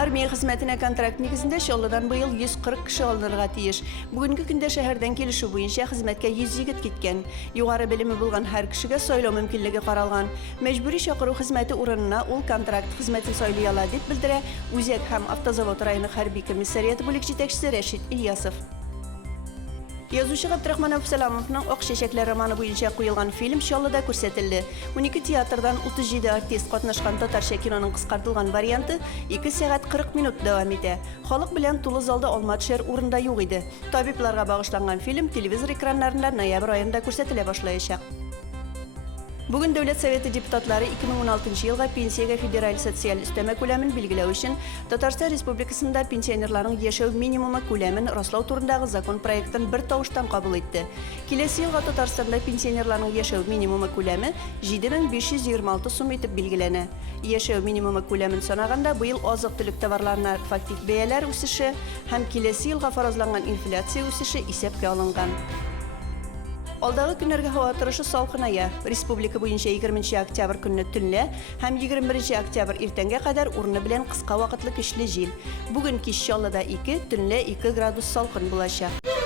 Армия хезмәтенә контракт нигезендә Чаллыдан быел 140 кеше алынырга тиеш. Бүгенге көндә шәһәрдән килешү буенча хезмәткә 100 егет киткән. Югары белеме булган һәр кешегә сайлау мөмкинлеге каралган. Мәҗбүри чакыру хезмәте урынына ул контракт хезмәтен сайлый ала дип белдерә Үзәк һәм автозавод районы хәрби комиссариаты бүлек җитәкчесе Рәшит Ильясов. Язучы Габдрахман Абсаламовның «Ак чәчәкләр» романы буенча куелган фильм Чаллыда күрсәтелде. 12 театрдан 37 артист катнашкан татарча киноның кыскартылган варианты 2 сәгать 40 минут дәвам итә. Халык белән тулы залда алма төшәр урында юк иде. Табибларга багышланган фильм телевизор экраннарында ноябрь аенда күрсәтелә башлаячак. Бүген Дәүләт Советы депутатлары 2016 елга пенсиягә федераль социаль өстәмә күләмен билгеләү өчен Татарстан Республикасында пенсионерларның яшәү минимумы күләмен раслау турындагы закон проектын бер тавыштан кабул итте. Киләсе елга Татарстанда пенсионерларның яшәү минимумы күләме 7526 сум итеп билгеләнә. Яшәү минимумы күләмен санаганда быел азык-төлек товарларына фактик бәяләр үсеше һәм киләсе елга фаразланган инфляция үсеше исәпкә алынган. Алдагы көннәргә һава торышы салкыная. Республика буенча 20 октябрь көнне төнлә һәм 21 октябрь иртәнгә кадәр урыны белән кыска вакытлы көчле җил. Бүген кич Чаллыда 2, төнлә 2 градус салкын булачак.